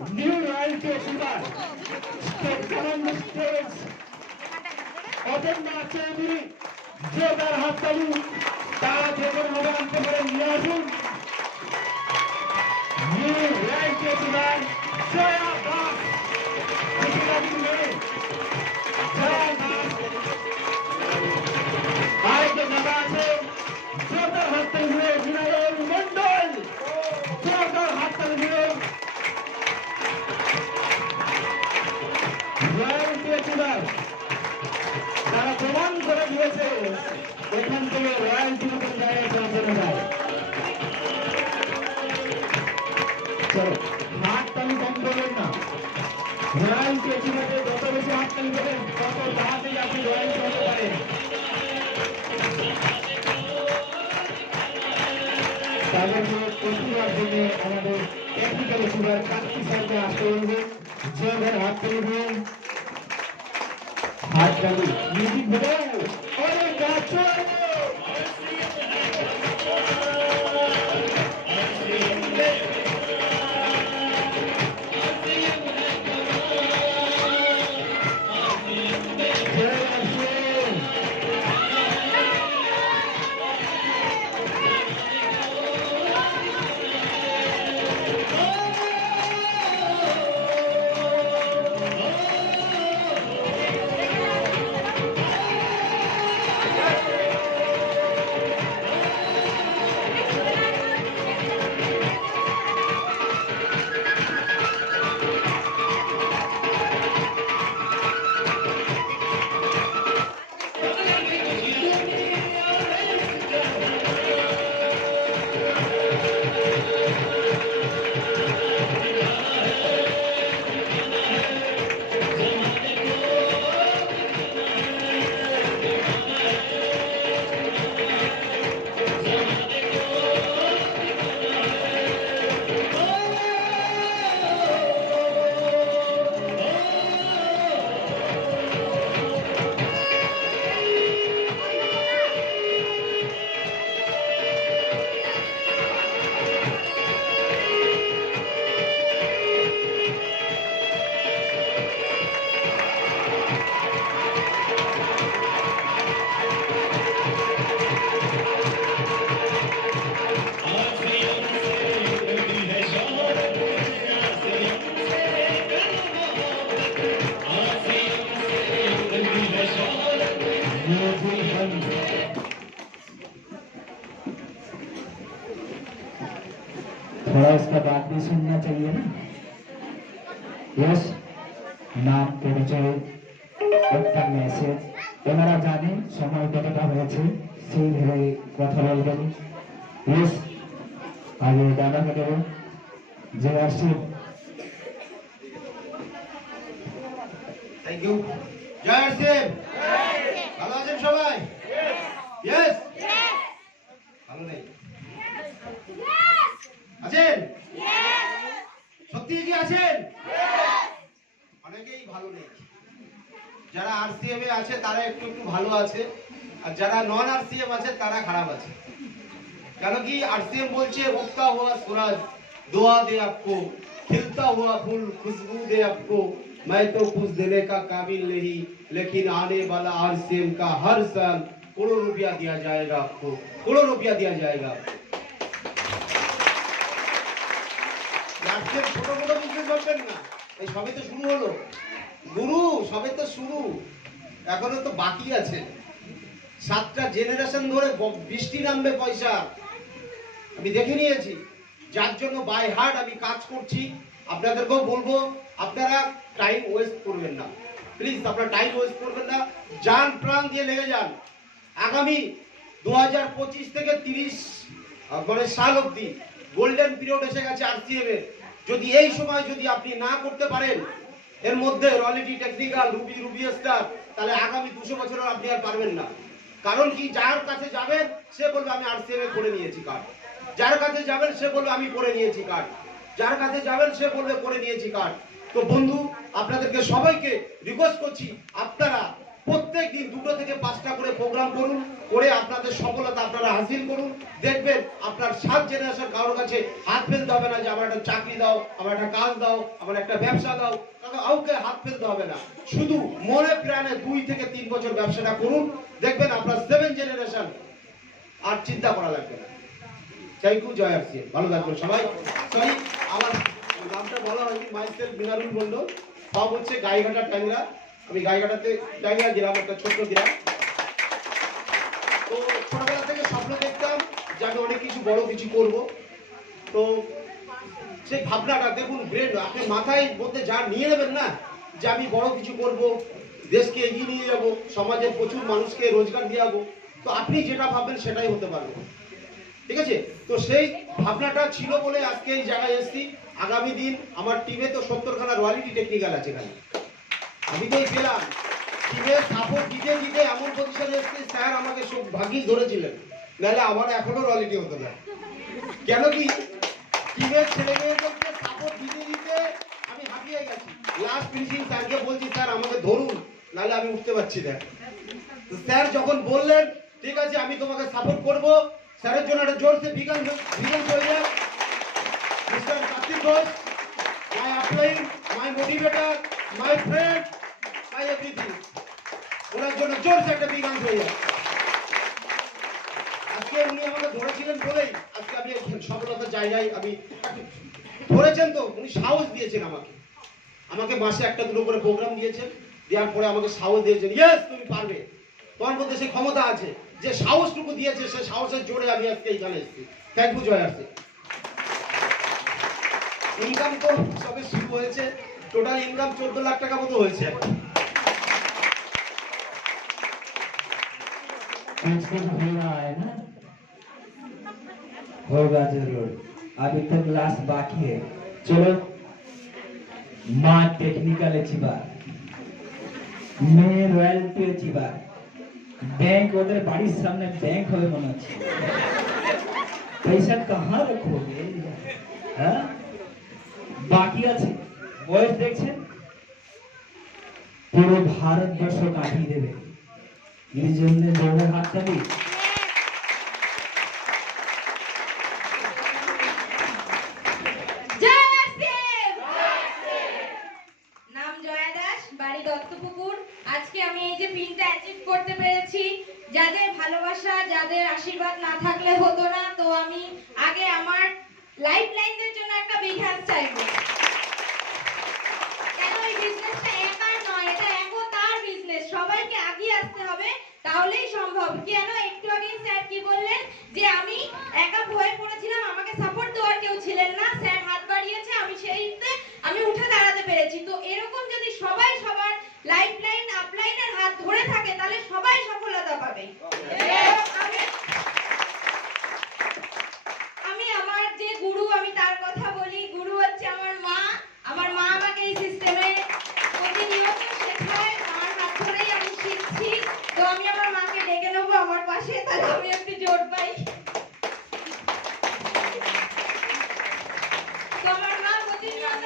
New royalty sugar. State Commander States. Ajanta Chowdhury যে তার হাত তালু তারা যে কোনোভাবে আনতে পারে নিয়ে আসুন। New royalty sugar Joya Das Joya Das আরেকজন দাদা আছে জোরদার হাত তালু বিনায়ক মন্ডল জোরদার হাত তালু রয়্যালটি সুগার তারা প্রমাণ করে দিয়েছে এখান থেকে রয়্যালটি মতন জায়গায় পৌঁছানো যায়। চলো হাততালি কম করবেন না, রয়্যালটি এসিভাবে যত বেশি হাততালি দেবেন তত তাড়াতাড়ি আপনি রয়্যালটি হতে পারেন। তাদেরকে প্রতিবার জন্য আমাদের টেকনিক্যাল সুগার কার্তিক স্যারকে আসতে বলবে, জয়ের হাততালি দিন। হাততালি মিউজিক বাজাও আরে গাছো थोड़ा इसका बात भी सुनना चाहिए ना। यस नाम परिचय একটা মেসেজ ওনারা জানেন সময় কতটা হয়েছে সেইভাবে কথা বলবেন। ইয়েস আগে দাদাকে দেবো যে আসছে। Thank you. জয় সিং ভালো আছেন সবাই? ইয়েস ভালো নেই আছেন? সত্যি কি আছেন? অনেকেই ভালো নেই। যারা আরসিএম এ আছে তারা একটু একটু ভালো আছে, আর যারা নন আরসিএম আছে তারা খারাপ আছে। কেন কি आरसीएम बोलছে उगता हुआ सूरज दुआ दे आपको, खिलता हुआ फूल खुशबू दे आपको, मैं तो कुछ देने का काबिल नहीं, लेकिन आने वाला आरसीएम का हर साल करोड़ रुपया दिया जाएगा आपको, करोड़ रुपया दिया जाएगा। আরসিএম ছোট ছোট বুঝতে পারবেন না, এই সবে তো শুরু হলো গুরু, সবে তো শুরু, এখনো তো বাকি আছে। 7টা জেনারেশন ধরে বৃষ্টি নামবে পয়সা আমি দেখে নিয়েছি, যার জন্য বাই হার্ট আমি কাজ করছি। আপনাদেরকেও বলবো আপনারা টাইম ওয়েস্ট করবেন না, প্লিজ আপনারা টাইম ওয়েস্ট করবেন না, জান প্রাণ দিয়ে লেগে যান। আগামী 2025 থেকে 30 মানে সাল অবধি গোল্ডেন পিরিয়ড এসে গেছে আরসিএম এর। যদি এই সময় যদি আপনি না করতে পারেন এর মধ্যে রয়্যালটি টেকনিক্যাল রুবি স্টার, তাহলে আগামী 200 বছর আপনি আর পারবেন না। কারণ কি যার কাছে যাবেন সে বলবে আমি আরসিএম এ করে নিয়েছি কার্ড, যার কাছে যাবেন সে বলবে আমি করে নিয়েছি কার্ড, যার কাছে যাবেন সে বলবে করে নিয়েছি কার্ড। তো বন্ধু আপনাদেরকে সবাইকে রিকোয়েস্ট করছি আপনারা প্রত্যেক দিন 2টো থেকে 5টা করে প্রোগ্রাম করুন, করে আপনাদের সফলতা আপনারা হাসিল করুন। দেখবেন আপনার 7 জেনারেশন কারোর কাছে হাত ফেলতে হবে না যে আমার একটা চাকরি দাও, আমার একটা কাজ দাও, আমার একটা ব্যবসা দাও, কাউকে হাত ফেলতে হবে না। শুধু মনে প্রাণে 2 থেকে 3 বছর ব্যবসাটা করুন, দেখবেন আপনার 7 জেনারেশন আর চিন্তা করা লাগবে না। থ্যাংক ইউ, জয় আরসি, ভালো থাকবেন সবাই। সরি, আমার নামটা বলা হয়নি, মাইসেল বিনারুল মন্ডল, সব হচ্ছে গাইঘাটা ট্যাংরা। আমি গাইঘাটাতে ট্যাংরা গ্রাম, একটা ছোট্ট গ্রাম। তো ছোটবেলা থেকে স্বপ্ন দেখতাম যে আমি অনেক কিছু বড় কিছু করব। তো সেই ভাবনাটা দেখুন, ব্রেন আপনি মাথায় মধ্যে যা নিয়ে নেবেন না যে আমি বড় কিছু করব, দেশকে এগিয়ে নিয়ে যাব, সমাজের প্রচুর মানুষকে রোজগার দিয়ে যাবো, তো আপনি যেটা ভাববেন সেটাই হতে পারবে, ঠিক আছে? তো সেই ভাবনাটা ছিল বলে আজকে এই জায়গায় এসেছি। আগামী দিন আমার টিমে তো 70খানা রয়্যালিটি টেকনিক্যাল আছে এখানে। আমি তো পেলাম টিমে সাপোর্ট দিতে দিতে এমন পজিশনে এসেছি, স্যার আমাকে সব ভাগিয়ে ধরেছিলেন, নাহলে আমার এখনো রয়্যালিটি হতো না। কেন কি টিমের ছেলে মেয়েদেরকে সাপোর্ট দিতে দিতে আমি হাঁপিয়ে গেছি। লাস্ট ফিনিশিং স্যারকে বলছি, স্যার আমাকে ধরুন, নাহলে আমি উঠতে পারছি না। স্যার যখন বললেন ঠিক আছে আমি তোমাকে সাপোর্ট করব, স্যারের জন্য একটা জোরসে বিজ্ঞান হয়ে যায়। Mister Kartik Ghosh, my upline, my motivator, my friend, my everything, ওনার জন্য জোরসে একটা বিজ্ঞান হয়ে যায়। আজকে উনি আমাকে ধরেছিলেন বলেই আজকে আমি সফলতার জায়গায় আমি ধরেছেন, তো উনি সাহস দিয়েছেন আমাকে। আমাকে মাসে 1-2 করে প্রোগ্রাম দিয়েছেন, দেওয়ার পরে আমাকে সাহস দিয়েছেন, ইয়েস তুমি পারবে, তোমার মধ্যে সেই ক্ষমতা আছে। যে সাহসটুকু দিয়েছে সেই সাহসের জোরে আমি আজকে এখানে এসেছি। Thank you, Joy RC. Income তো সবে শুরু হয়েছে, টোটাল ইনকাম 14 লাখ টাকা মতো হয়েছে। कुछ कुछ हो रहा है ना, होगा जरूर, अभी तक क्लास बाकी है। चलो, माँ टेक्निकल अचीवर, मैं रॉयल्टी अचीवर, बैंक ওদের বাড়ির সামনে ব্যাংক হবে মনে হচ্ছে। পয়সা कहाँ रखोगे? হ্যাঁ, বাকি আছে, বয়স দেখছেন পুরো ভারতবর্ষ কাটিয়ে দেবে। এই জন্য দৌড়ে হাতটা দিই। নাম জয়া দাস, বাড়ি দত্তপুকুর। আজকে আমি এই যে পিনটা অ্যাচিভ করতে পেরেছি, যাদের ভালোবাসা, যাদের আশীর্বাদ না থাকলে হতো না। তো আমি আগে আমার লাইফ লাইনদের জন্য একটা বিগ হ্যান্ড চাইবো। কেন এই বিজনেসটা একার নয়, এটা একতার বিজনেস, সবাইকে আগিয়ে আসতে হবে, তাহলেই সম্ভব। কেন একটু আগে স্যার কি বললেন যে আমি একা ভয়ে পড়েছিলাম, আমাকে সাপোর্ট দেওয়ার কেউ ছিলেন না, স্যার হাত বাড়িয়েছে, আমি সেইতে আমি উঠে দাঁড়াতে পেরেছি। তো এরকম যদি সবাই সবার লাইফ লাইন আপলাইনের হাত ধরে থাকে তাহলে সবাই সফলতা পাবে। আমি আমার যে গুরু, আমি তার কথা বলি। গুরু হচ্ছে আমার মা। আমার মা আমাকে এই সিস্টেমে প্রতিনিয়ত শেখায়, আমার হাত ধরেই আমি শিখছি। তো আমি আমার মাকে ডেকে নেবো আমার পাশে, তাহলে আমি একটু জোর পাই। তো আমার মা প্রতিনিয়ত